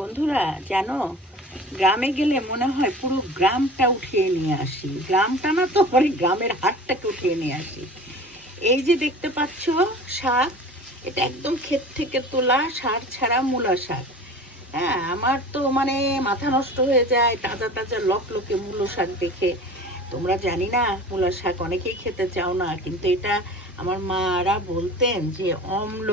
বন্ধুরা জানো, গ্রামে গেলে মনে হয় পুরো গ্রামটা উঠিয়ে নিয়ে আসি। গ্রামটা না তো, মানে গ্রামের হাটটাকে উঠিয়ে নিয়ে আসি। এই যে দেখতে পাচ্ছ শাক, এটা একদম ক্ষেত থেকে তোলা সার ছাড়া মূলা শাক। হ্যাঁ, আমার তো মানে মাথা নষ্ট হয়ে যায় তাজা তাজা লকলকে মূলো শাক দেখে। তোমরা জানি না মূলা শাক অনেকেই খেতে চাও না, কিন্তু এটা আমার মারা বলতেন যে অম্ল,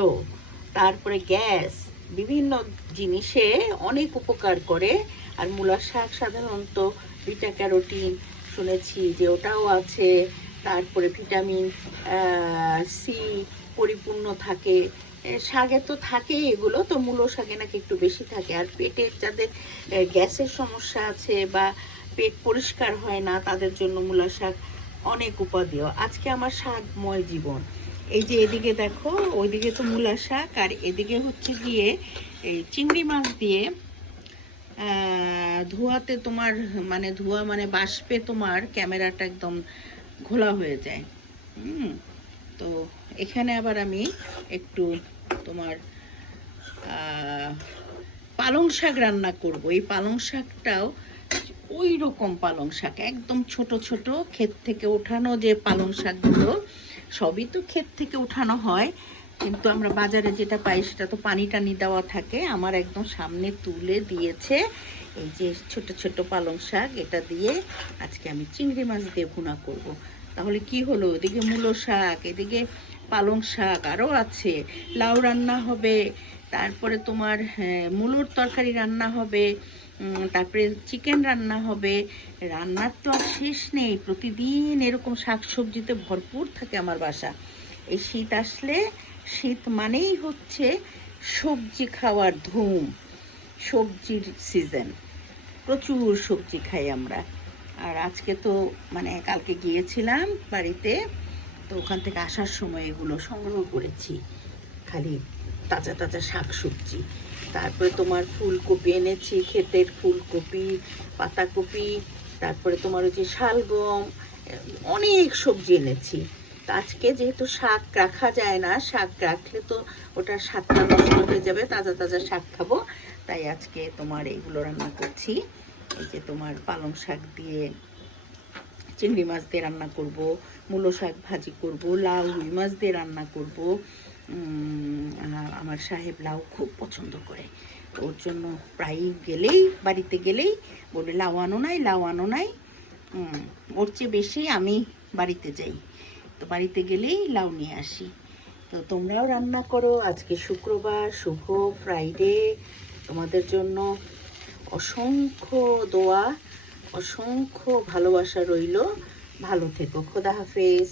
তারপরে গ্যাস, বিভিন্ন জিনিসে অনেক উপকার করে। আর মূলা শাক সাধারণত বিটা ক্যারোটিন শুনেছি যে ওটাও আছে। তারপরে ভিটামিন সি পরিপূর্ণ থাকে। শাকে তো থাকেই এগুলো, তো মূলো শাকে নাকি একটু বেশি থাকে। আর পেটের যাদের গ্যাসের সমস্যা আছে বা পেট পরিষ্কার হয় না, তাদের জন্য মূলা শাক অনেক উপাদেয়। আজকে আমার শাকময় জীবন। এই যে এদিকে দেখো, ওইদিকে তো মূলা শাক, আর এদিকে হচ্ছে গিয়ে এই চিংড়ি মাছ দিয়ে ধোয়াতে তোমার মানে ধোয়া মানে বাষ্পে তোমার ক্যামেরাটা একদম ঘোলা হয়ে যায়। তো এখানে আবার আমি একটু তোমার পালং শাক রান্না করব। এই পালং শাকটাও ওই রকম পালং শাক, একদম ছোট ছোট ক্ষেত থেকে ওঠানো যে পালং শাকগুলো, সবই তো ক্ষেত থেকে উঠানো হয়, কিন্তু আমরা বাজারে যেটা পাই সেটা তো পানি টানি দেওয়া থাকে। আমার একদম সামনে তুলে দিয়েছে এই যে ছোট ছোট পালং শাক, এটা দিয়ে আজকে আমি চিংড়ি মাছ দিয়ে ভুনা করব। তাহলে কি হলো, এদিকে মূলো শাক, এদিকে পালং শাক, আরও আছে লাউ রান্না হবে, তারপরে তোমার মূলোর তরকারি রান্না হবে, তারপরে চিকেন রান্না হবে। রান্নার তো আর শেষ নেই, প্রতিদিন এরকম শাক সবজিতে ভরপুর থাকে আমার বাসা। এই শীত আসলে, শীত মানেই হচ্ছে সবজি খাওয়ার ধুম, সবজির সিজন, প্রচুর সবজি খাই আমরা। আর আজকে তো মানে কালকে গিয়েছিলাম বাড়িতে, তো ওখান থেকে আসার সময় এগুলো সংগ্রহ করেছি, খালি তাজা তাজা শাক সবজি। তারপরে তোমার ফুলকপি এনেছি, ক্ষেতের ফুলকপি, পাতাকপি, তারপরে তোমার ওই যে শালগম, অনেক সবজি এনেছি। তো আজকে যেহেতু শাক রাখা যায় না, শাক রাখলে তো ওটার স্বাদটা নষ্ট হয়ে যাবে, তাজা তাজা শাক খাবো, তাই আজকে তোমার এইগুলো রান্না করছি। এই যে তোমার পালং শাক দিয়ে চিংড়ি মাছ দিয়ে রান্না করব, মূলো শাক ভাজি করব, লাউ রুই মাছ দিয়ে রান্না করব। আমার সাহেব লাউ খুব পছন্দ করে, ওর জন্য প্রায়ই গেলেই, বাড়িতে গেলেই বলে লাউ আনো নাই, লাউ আনো নাই। ওর চেয়ে বেশি আমি বাড়িতে যাই, তো বাড়িতে গেলেই লাউ নিয়ে আসি। তো তোমরাও রান্না করো। আজকে শুক্রবার, শুভ ফ্রাইডে। তোমাদের জন্য অসংখ্য দোয়া, অসংখ্য ভালোবাসা রইল। ভালো থেকো। খোদা হাফেজ।